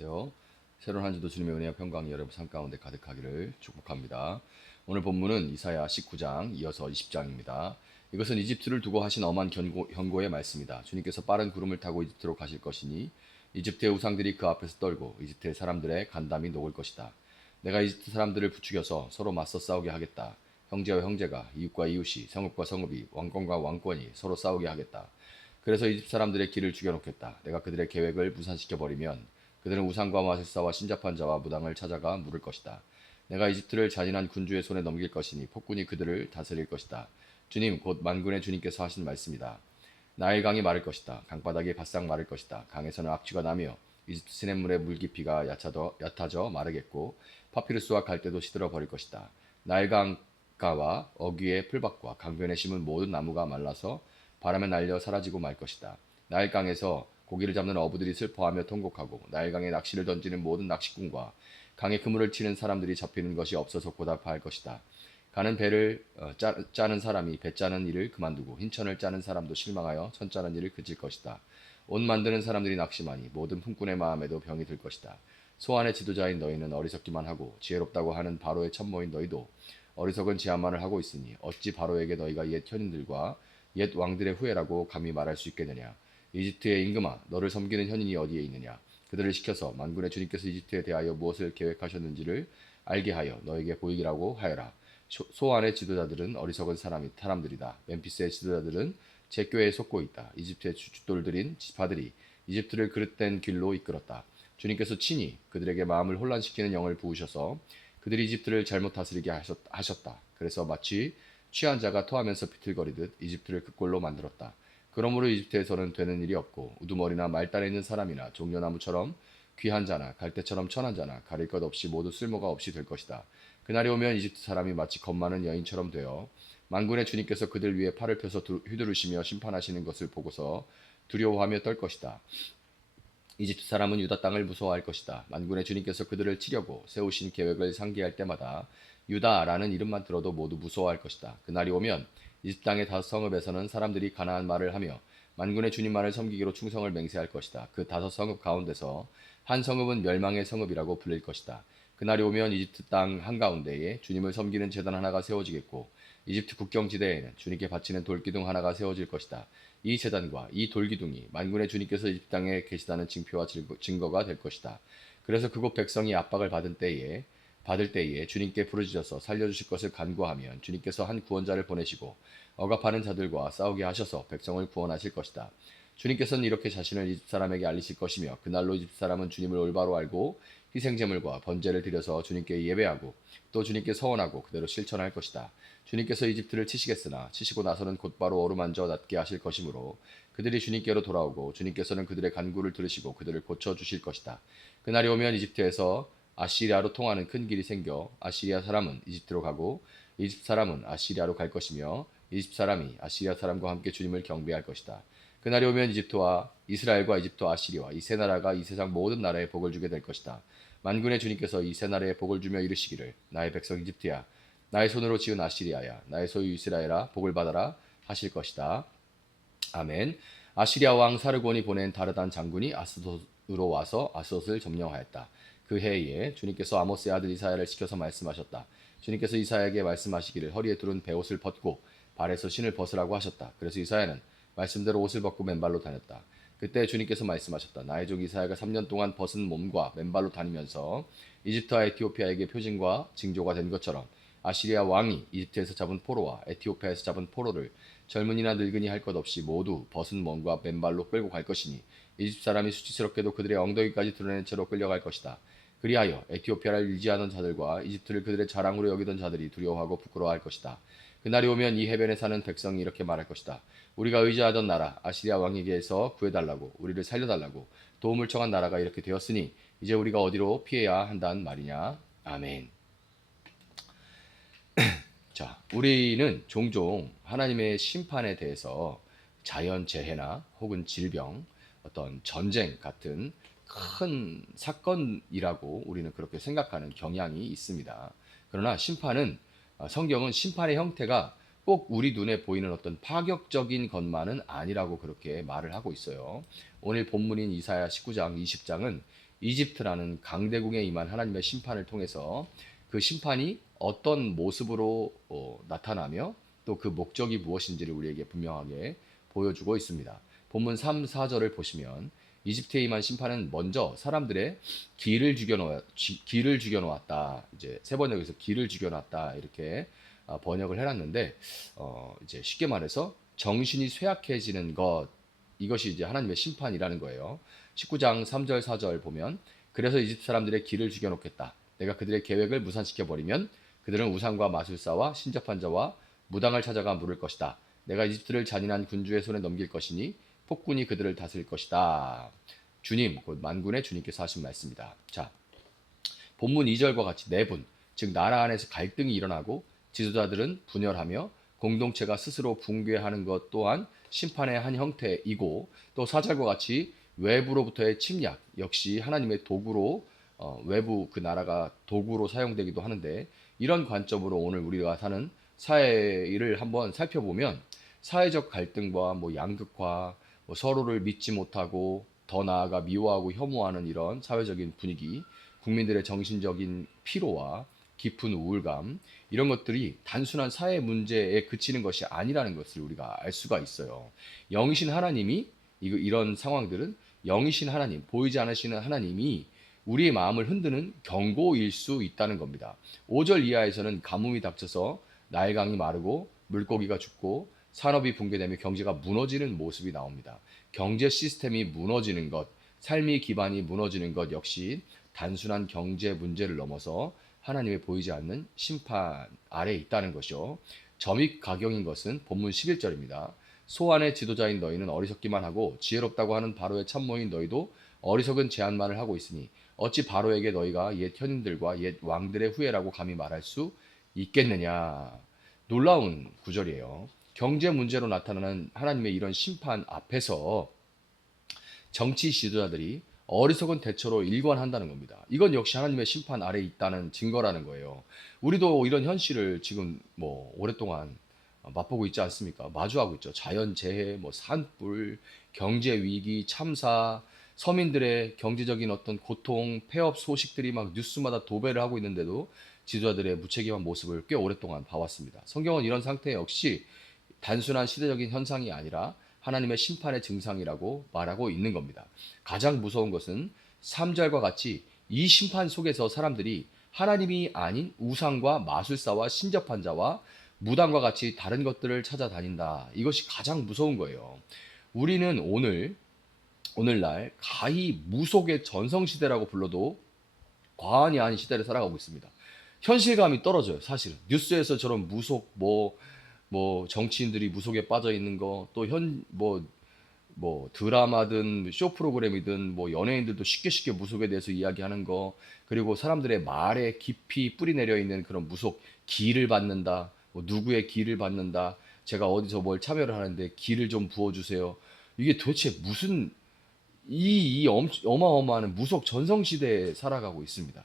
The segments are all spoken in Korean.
안녕하세요. 새로운 한 주도 주님의 은혜와 평강이 여러분 삶 가운데 가득하기를 축복합니다. 오늘 본문은 이사야 19장 이어서 20장입니다. 이것은 이집트를 두고 하신 엄한 경고의 말씀이다. 주님께서 빠른 구름을 타고 이집트로 가실 것이니 이집트의 우상들이 그 앞에서 떨고 이집트의 사람들의 간담이 녹을 것이다. 내가 이집트 사람들을 부추겨서 서로 맞서 싸우게 하겠다. 형제와 형제가, 이웃과 이웃이, 성읍과 성읍이, 왕권과 왕권이 서로 싸우게 하겠다. 그래서 이집트 사람들의 길을 죽여놓겠다. 내가 그들의 계획을 무산시켜버리면 그들은 우상과 마술사와 신잡한 자와 무당을 찾아가 물을 것이다. 내가 이집트를 잔인한 군주의 손에 넘길 것이니 폭군이 그들을 다스릴 것이다. 주님 곧 만군의 주님께서 하신 말씀이다. 나일 강이 마를 것이다. 강바닥이 바싹 마를 것이다. 강에서는 악취가 나며 이집트 시냇물의 물 깊이가 얕아져 마르겠고 파피루스와 갈대도 시들어 버릴 것이다. 나일 강가와 어귀의 풀밭과 강변에 심은 모든 나무가 말라서 바람에 날려 사라지고 말 것이다. 나일 강에서 고기를 잡는 어부들이 슬퍼하며 통곡하고 나일강에 낚시를 던지는 모든 낚시꾼과 강에 그물을 치는 사람들이 잡히는 것이 없어서 고달파할 것이다. 가는 배를 짜는 사람이 배 짜는 일을 그만두고 흰천을 짜는 사람도 실망하여 천 짜는 일을 그칠 것이다. 옷 만드는 사람들이 낙심하니 모든 품꾼의 마음에도 병이 들 것이다. 소환의 지도자인 너희는 어리석기만 하고 지혜롭다고 하는 바로의 참모인 너희도 어리석은 제안만을 하고 있으니 어찌 바로에게 너희가 옛 현인들과 옛 왕들의 후예라고 감히 말할 수 있겠느냐. 이집트의 임금아, 너를 섬기는 현인이 어디에 있느냐? 그들을 시켜서 만군의 주님께서 이집트에 대하여 무엇을 계획하셨는지를 알게 하여 너에게 보이기라고 하여라. 소안의 지도자들은 어리석은 사람들이다. 멤피스의 지도자들은 제 꾀에 속고 있다. 이집트의 주춧돌들인 지파들이 이집트를 그릇된 길로 이끌었다. 주님께서 친히 그들에게 마음을 혼란시키는 영을 부으셔서 그들이 이집트를 잘못 다스리게 하셨다. 그래서 마치 취한 자가 토하면서 비틀거리듯 이집트를 그 꼴로 만들었다. 그러므로 이집트에서는 되는 일이 없고 우두머리나 말단에 있는 사람이나 종려나무처럼 귀한 자나 갈대처럼 천한 자나 가릴 것 없이 모두 쓸모가 없이 될 것이다. 그날이 오면 이집트 사람이 마치 겁 많은 여인처럼 되어 만군의 주님께서 그들 위에 팔을 펴서 휘두르시며 심판하시는 것을 보고서 두려워하며 떨 것이다. 이집트 사람은 유다 땅을 무서워할 것이다. 만군의 주님께서 그들을 치려고 세우신 계획을 상기할 때마다 유다라는 이름만 들어도 모두 무서워할 것이다. 그날이 오면 이집트 땅의 다섯 성읍에서는 사람들이 가나안 말을 하며 만군의 주님만을 섬기기로 충성을 맹세할 것이다. 그 다섯 성읍 가운데서 한 성읍은 멸망의 성읍이라고 불릴 것이다. 그날이 오면 이집트 땅 한가운데에 주님을 섬기는 제단 하나가 세워지겠고 이집트 국경지대에는 주님께 바치는 돌기둥 하나가 세워질 것이다. 이 제단과 이 돌기둥이 만군의 주님께서 이집트 땅에 계시다는 징표와 증거가 될 것이다. 그래서 그곳 백성이 압박을 받을 때에 주님께 부르짖어서 살려주실 것을 간구하면 주님께서 한 구원자를 보내시고 억압하는 자들과 싸우게 하셔서 백성을 구원하실 것이다. 주님께서는 이렇게 자신을 이집트 사람에게 알리실 것이며 그날로 이집트 사람은 주님을 올바로 알고 희생제물과 번제를 드려서 주님께 예배하고 또 주님께 서원하고 그대로 실천할 것이다. 주님께서 이집트를 치시겠으나 치시고 나서는 곧바로 어루만져 낫게 하실 것이므로 그들이 주님께로 돌아오고 주님께서는 그들의 간구를 들으시고 그들을 고쳐 주실 것이다. 그날이 오면 이집트에서 아시리아로 통하는 큰 길이 생겨 아시리아 사람은 이집트로 가고 이집트 사람은 아시리아로 갈 것이며 이집트 사람이 아시리아 사람과 함께 주님을 경배할 것이다. 그날이 오면 이집트와 이스라엘과 이집트와 아시리와 이 세 나라가 이 세상 모든 나라에 복을 주게 될 것이다. 만군의 주님께서 이 세 나라에 복을 주며 이르시기를 나의 백성 이집트야 나의 손으로 지은 아시리아야 나의 소유 이스라엘아 복을 받아라 하실 것이다. 아멘. 아시리아 왕 사르곤이 보낸 다르단 장군이 아스돗으로 와서 아스돗을 점령하였다. 그 해에 주님께서 아모스의 아들 이사야를 시켜서 말씀하셨다. 주님께서 이사야에게 말씀하시기를 허리에 두른 베옷을 벗고 발에서 신을 벗으라고 하셨다. 그래서 이사야는 말씀대로 옷을 벗고 맨발로 다녔다. 그때 주님께서 말씀하셨다. 나의 종 이사야가 3년 동안 벗은 몸과 맨발로 다니면서 이집트와 에티오피아에게 표징과 징조가 된 것처럼 아시리아 왕이 이집트에서 잡은 포로와 에티오피아에서 잡은 포로를 젊은이나 늙은이 할 것 없이 모두 벗은 몸과 맨발로 끌고 갈 것이니 이집트 사람이 수치스럽게도 그들의 엉덩이까지 드러낸 채로 끌려갈 것이다. 그리하여 에티오피아를 유지하던 자들과 이집트를 그들의 자랑으로 여기던 자들이 두려워하고 부끄러워할 것이다. 그날이 오면 이 해변에 사는 백성이 이렇게 말할 것이다. 우리가 의지하던 나라 아시리아 왕에게서 구해달라고 우리를 살려달라고 도움을 청한 나라가 이렇게 되었으니 이제 우리가 어디로 피해야 한다는 말이냐. 아멘. 자, 우리는 종종 하나님의 심판에 대해서 자연재해나 혹은 질병, 어떤 전쟁 같은 큰 사건이라고 우리는 그렇게 생각하는 경향이 있습니다. 그러나 성경은 심판의 형태가 꼭 우리 눈에 보이는 어떤 파격적인 것만은 아니라고 그렇게 말을 하고 있어요. 오늘 본문인 이사야 19장, 20장은 이집트라는 강대국에 임한 하나님의 심판을 통해서 그 심판이 어떤 모습으로 나타나며 또 그 목적이 무엇인지를 우리에게 분명하게 보여주고 있습니다. 본문 3, 4절을 보시면 이집트에 임한 심판은 먼저 사람들의 길을 죽여놓았다. 이제 세 번역에서 길을 죽여놨다 이렇게 번역을 해놨는데 이제 쉽게 말해서 정신이 쇠약해지는 것, 이것이 이제 하나님의 심판이라는 거예요. 19장 3절 4절 보면 그래서 이집트 사람들의 길을 죽여놓겠다. 내가 그들의 계획을 무산시켜버리면 그들은 우상과 마술사와 신접한 자와 무당을 찾아가 물을 것이다. 내가 이집트를 잔인한 군주의 손에 넘길 것이니 폭군이 그들을 다스릴 것이다. 주님, 곧 만군의 주님께서 하신 말씀입니다. 자, 본문 2절과 같이 내분, 즉 나라 안에서 갈등이 일어나고 지도자들은 분열하며 공동체가 스스로 붕괴하는 것 또한 심판의 한 형태이고, 또 4절과 같이 외부로부터의 침략 역시 하나님의 도구로 외부 그 나라가 도구로 사용되기도 하는데, 이런 관점으로 오늘 우리가 사는 사회를 한번 살펴보면 사회적 갈등과 양극화, 서로를 믿지 못하고 더 나아가 미워하고 혐오하는 이런 사회적인 분위기, 국민들의 정신적인 피로와 깊은 우울감, 이런 것들이 단순한 사회 문제에 그치는 것이 아니라는 것을 우리가 알 수가 있어요. 영이신 하나님이 이런 상황들은 영이신 하나님, 보이지 않으시는 하나님이 우리의 마음을 흔드는 경고일 수 있다는 겁니다. 5절 이하에서는 가뭄이 닥쳐서 나일강이 마르고 물고기가 죽고 산업이 붕괴되며 경제가 무너지는 모습이 나옵니다. 경제 시스템이 무너지는 것, 삶의 기반이 무너지는 것 역시 단순한 경제 문제를 넘어서 하나님의 보이지 않는 심판 아래에 있다는 것이요. 점입가경인 것은 본문 11절입니다. 소안의 지도자인 너희는 어리석기만 하고 지혜롭다고 하는 바로의 참모인 너희도 어리석은 제안만을 하고 있으니 어찌 바로에게 너희가 옛 현인들과 옛 왕들의 후예라고 감히 말할 수 있겠느냐. 놀라운 구절이에요. 경제 문제로 나타나는 하나님의 이런 심판 앞에서 정치 지도자들이 어리석은 대처로 일관한다는 겁니다. 이건 역시 하나님의 심판 아래에 있다는 증거라는 거예요. 우리도 이런 현실을 지금 오랫동안 맛보고 있지 않습니까? 마주하고 있죠. 자연재해, 산불, 경제위기, 참사, 서민들의 경제적인 어떤 고통, 폐업 소식들이 막 뉴스마다 도배를 하고 있는데도 지도자들의 무책임한 모습을 꽤 오랫동안 봐왔습니다. 성경은 이런 상태 역시 단순한 시대적인 현상이 아니라 하나님의 심판의 증상이라고 말하고 있는 겁니다. 가장 무서운 것은 3절과 같이 이 심판 속에서 사람들이 하나님이 아닌 우상과 마술사와 신접한 자와 무당과 같이 다른 것들을 찾아다닌다. 이것이 가장 무서운 거예요. 우리는 오늘날 가히 무속의 전성시대라고 불러도 과언이 아닌 시대를 살아가고 있습니다. 현실감이 떨어져요, 사실은. 뉴스에서 저런 무속, 정치인들이 무속에 빠져 있는 거, 또 드라마든 쇼 프로그램이든 연예인들도 쉽게 무속에 대해서 이야기하는 거, 그리고 사람들의 말에 깊이 뿌리 내려 있는 그런 무속, 기를 받는다, 누구의 기를 받는다, 제가 어디서 뭘 참여를 하는데 기를 좀 부어주세요. 이게 도대체 무슨 어마어마한 무속 전성시대에 살아가고 있습니다.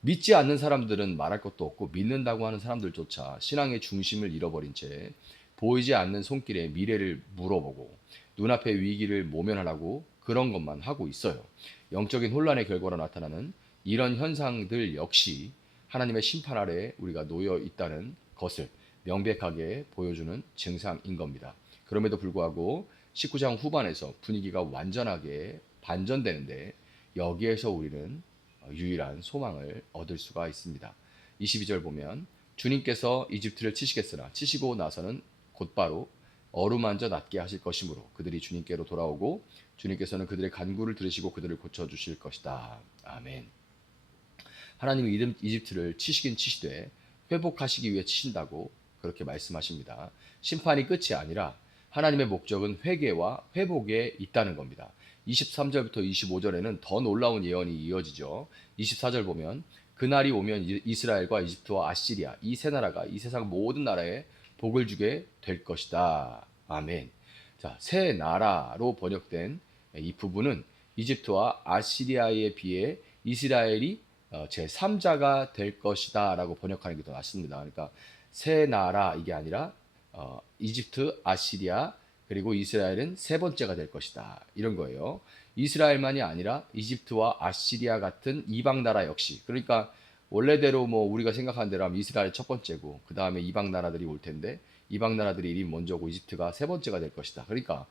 믿지 않는 사람들은 말할 것도 없고 믿는다고 하는 사람들조차 신앙의 중심을 잃어버린 채 보이지 않는 손길에 미래를 물어보고 눈앞의 위기를 모면하라고 그런 것만 하고 있어요. 영적인 혼란의 결과로 나타나는 이런 현상들 역시 하나님의 심판 아래에 우리가 놓여 있다는 것을 명백하게 보여주는 증상인 겁니다. 그럼에도 불구하고 19장 후반에서 분위기가 완전하게 반전되는데 여기에서 우리는 유일한 소망을 얻을 수가 있습니다. 22절 보면 주님께서 이집트를 치시겠으나 치시고 나서는 곧바로 어루만져 낫게 하실 것이므로 그들이 주님께로 돌아오고 주님께서는 그들의 간구를 들으시고 그들을 고쳐주실 것이다. 아멘. 하나님이 이집트를 치시긴 치시되 회복하시기 위해 치신다고 그렇게 말씀하십니다. 심판이 끝이 아니라 하나님의 목적은 회개와 회복에 있다는 겁니다. 23절부터 25절에는 더 놀라운 예언이 이어지죠. 24절 보면 그날이 오면 이스라엘과 이집트와 아시리아 이 세 나라가 이 세상 모든 나라에 복을 주게 될 것이다. 아멘. 자, 세 나라로 번역된 이 부분은 이집트와 아시리아에 비해 이스라엘이 제3자가 될 것이다 라고 번역하는 게 더 낫습니다. 그러니까 세 나라 이게 아니라 이집트, 아시리아, 그리고 이스라엘은 세 번째가 될 것이다. 이런 거예요. 이스라엘만이 아니라 이집트와 아시리아 같은 이방 나라 역시, 그러니까 원래대로 뭐 우리가 생각하는 대로 하면 이스라엘이 첫 번째고 그 다음에 이방 나라들이 올 텐데, 이방 나라들이 1인 먼저고 이집트가 세 번째가 될 것이다. 그러니까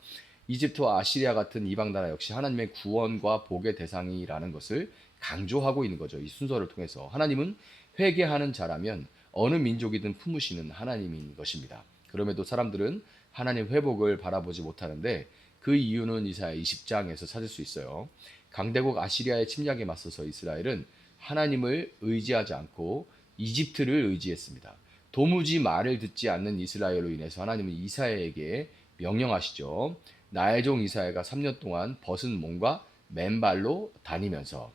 이집트와 아시리아 같은 이방 나라 역시 하나님의 구원과 복의 대상이라는 것을 강조하고 있는 거죠. 이 순서를 통해서 하나님은 회개하는 자라면 어느 민족이든 품으시는 하나님인 것입니다. 그럼에도 사람들은 하나님 회복을 바라보지 못하는데, 그 이유는 이사야 20장에서 찾을 수 있어요. 강대국 아시리아의 침략에 맞서서 이스라엘은 하나님을 의지하지 않고 이집트를 의지했습니다. 도무지 말을 듣지 않는 이스라엘로 인해서 하나님은 이사야에게 명령하시죠. 나의 종 이사야가 3년 동안 벗은 몸과 맨발로 다니면서,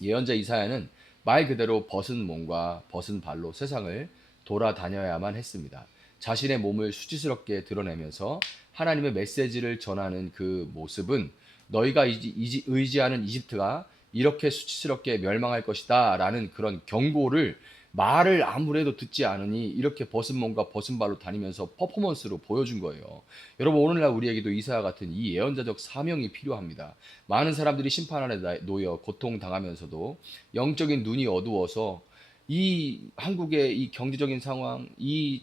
예언자 이사야는 말 그대로 벗은 몸과 벗은 발로 세상을 돌아다녀야만 했습니다. 자신의 몸을 수치스럽게 드러내면서 하나님의 메시지를 전하는 그 모습은 너희가 의지하는 이집트가 이렇게 수치스럽게 멸망할 것이다 라는 그런 경고를 말을 아무래도 듣지 않으니 이렇게 벗은 몸과 벗은 발로 다니면서 퍼포먼스로 보여준 거예요. 여러분, 오늘날 우리에게도 이사야 같은 이 예언자적 사명이 필요합니다. 많은 사람들이 심판 아래 놓여 고통당하면서도 영적인 눈이 어두워서 이 한국의 이 경제적인 상황, 이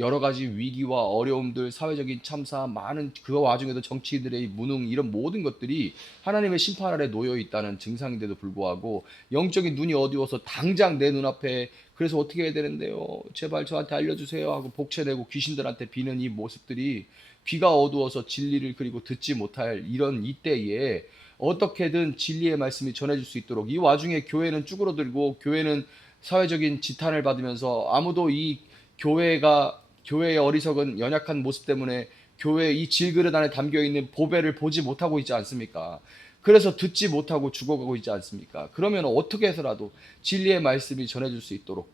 여러 가지 위기와 어려움들, 사회적인 참사, 많은 그 와중에도 정치인들의 무능, 이런 모든 것들이 하나님의 심판 아래 놓여 있다는 증상인데도 불구하고 영적인 눈이 어두워서 당장 내 눈앞에, 그래서 어떻게 해야 되는데요? 제발 저한테 알려주세요 하고 복채내고 귀신들한테 비는 이 모습들이, 귀가 어두워서 진리를 그리고 듣지 못할 이런 이때에 어떻게든 진리의 말씀이 전해질 수 있도록, 이 와중에 교회는 쭈그러들고 교회는 사회적인 지탄을 받으면서 아무도 이 교회의 어리석은 연약한 모습 때문에 교회 이 질그릇 안에 담겨 있는 보배를 보지 못하고 있지 않습니까? 그래서 듣지 못하고 죽어가고 있지 않습니까? 그러면 어떻게 해서라도 진리의 말씀이 전해질 수 있도록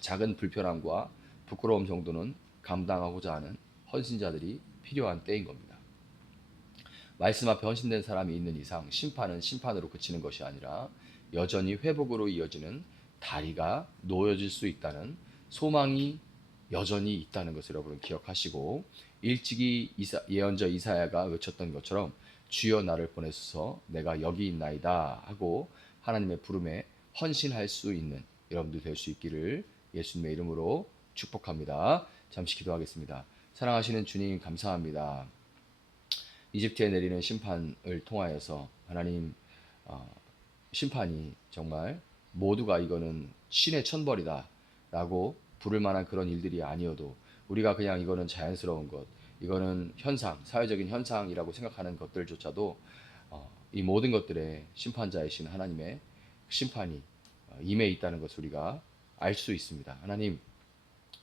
작은 불편함과 부끄러움 정도는 감당하고자 하는 헌신자들이 필요한 때인 겁니다. 말씀 앞에 헌신된 사람이 있는 이상 심판은 심판으로 그치는 것이 아니라 여전히 회복으로 이어지는 다리가 놓여질 수 있다는 소망이 여전히 있다는 것을 여러분 기억하시고, 일찍이 예언자 이사야가 외쳤던 것처럼 주여 나를 보내소서 내가 여기 있나이다 하고 하나님의 부름에 헌신할 수 있는 여러분들 될 수 있기를 예수님의 이름으로 축복합니다. 잠시 기도하겠습니다. 사랑하시는 주님, 감사합니다. 이집트에 내리는 심판을 통하여서 하나님, 심판이 정말 모두가 이거는 신의 천벌이다 라고 부를 만한 그런 일들이 아니어도, 우리가 그냥 이거는 자연스러운 것, 이거는 현상, 사회적인 현상이라고 생각하는 것들조차도 이 모든 것들의 심판자이신 하나님의 심판이 임해 있다는 것을 우리가 알 수 있습니다. 하나님,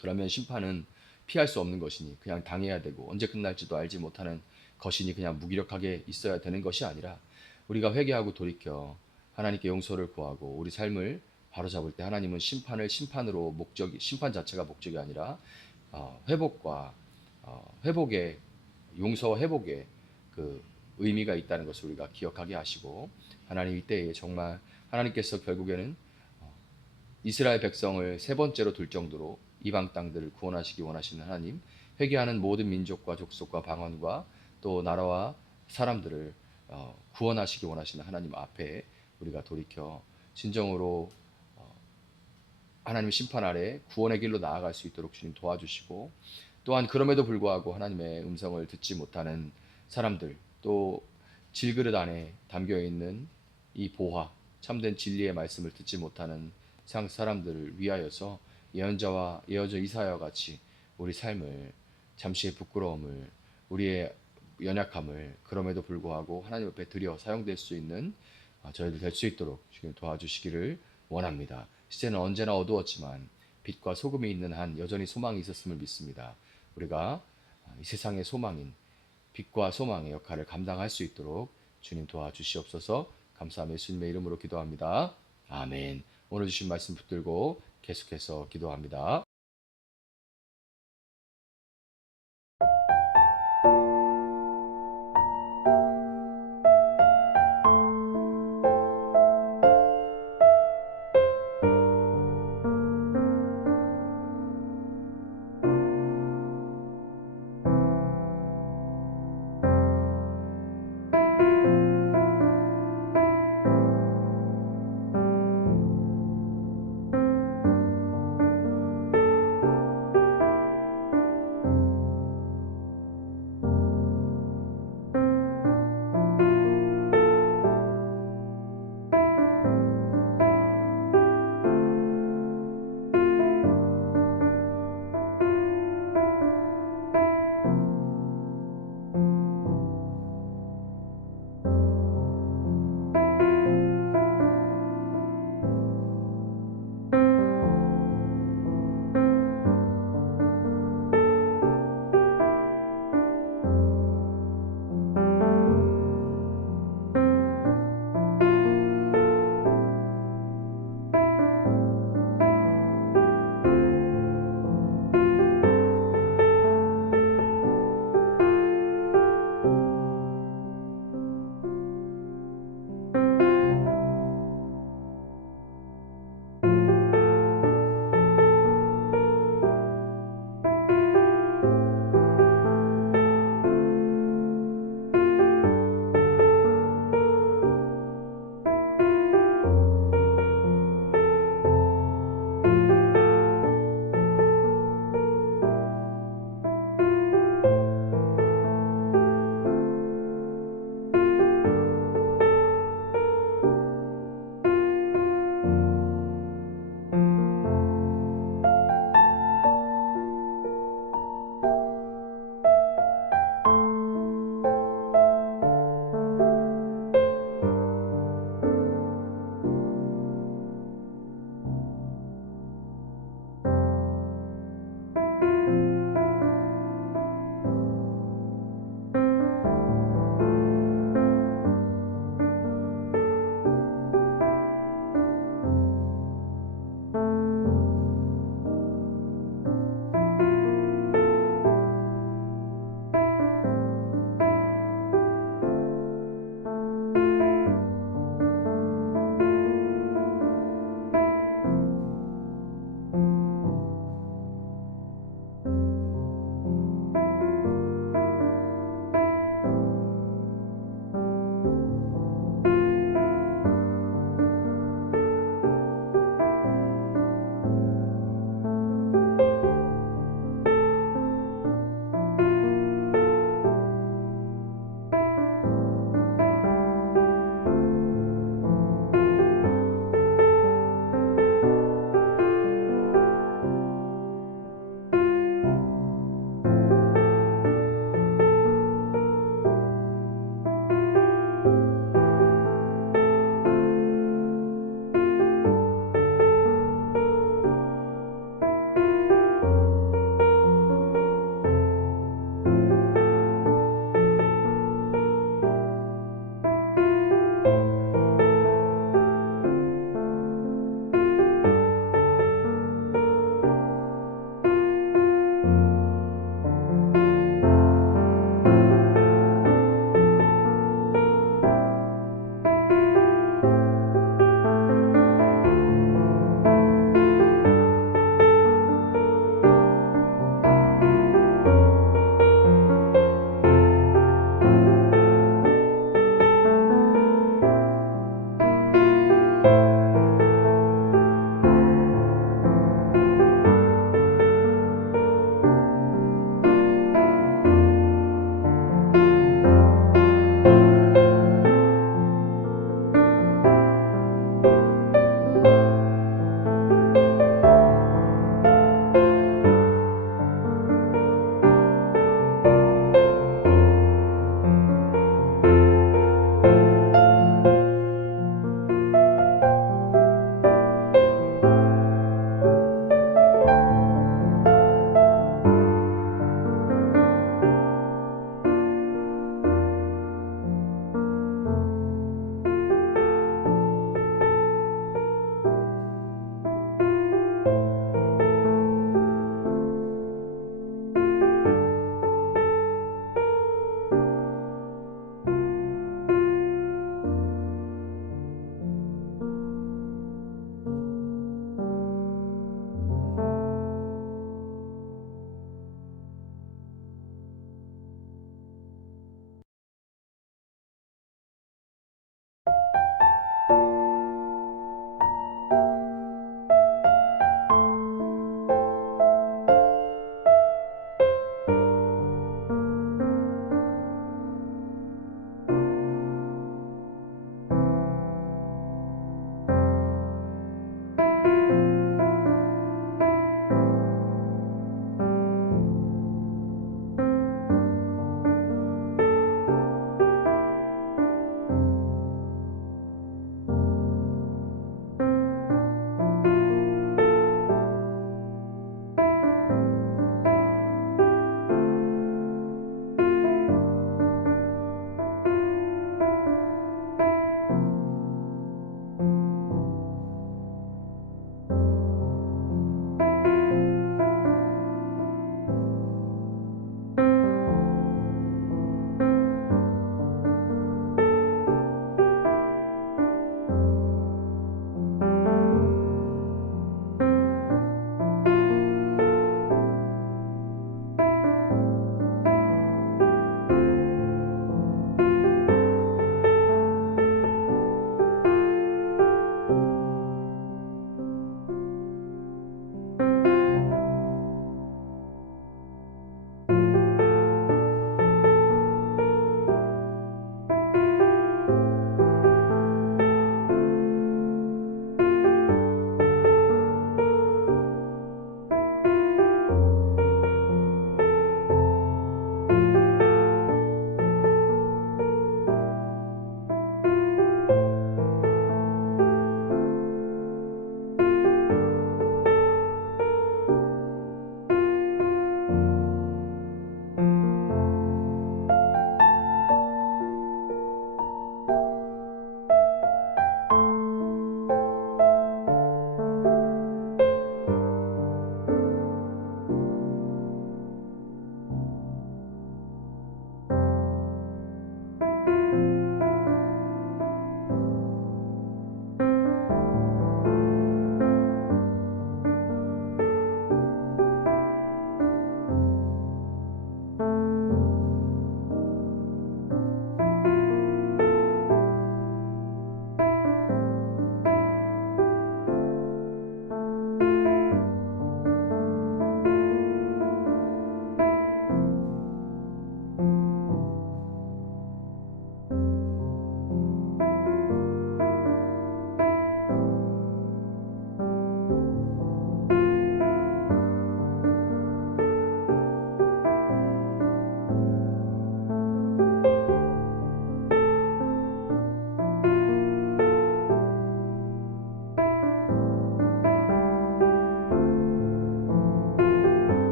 그러면 심판은 피할 수 없는 것이니 그냥 당해야 되고 언제 끝날지도 알지 못하는 것이니 그냥 무기력하게 있어야 되는 것이 아니라, 우리가 회개하고 돌이켜 하나님께 용서를 구하고 우리 삶을 바로잡을 때 하나님은 심판을 심판으로 심판 자체가 목적이 아니라 회복과 회복의, 용서와 회복의 그 의미가 있다는 것을 우리가 기억하게 하시고, 하나님 이때에 정말 하나님께서 결국에는 이스라엘 백성을 세 번째로 둘 정도로 이방 땅들을 구원하시기 원하시는 하나님, 회개하는 모든 민족과 족속과 방언과 또 나라와 사람들을 구원하시기 원하시는 하나님 앞에 우리가 돌이켜 진정으로 하나님의 심판 아래 구원의 길로 나아갈 수 있도록 주님 도와주시고, 또한 그럼에도 불구하고 하나님의 음성을 듣지 못하는 사람들, 또 질그릇 안에 담겨 있는 이 보화, 참된 진리의 말씀을 듣지 못하는 사람들을 위하여서 예언자 이사야와 같이 우리 삶을, 잠시의 부끄러움을, 우리의 연약함을 그럼에도 불구하고 하나님 앞에 드려 사용될 수 있는 저희들 될 수 있도록 주님 도와주시기를 원합니다. 시대는 언제나 어두웠지만 빛과 소금이 있는 한 여전히 소망이 있었음을 믿습니다. 우리가 이 세상의 소망인 빛과 소망의 역할을 감당할 수 있도록 주님 도와주시옵소서. 감사하며 예수님의 이름으로 기도합니다. 아멘. 오늘 주신 말씀 붙들고 계속해서 기도합니다.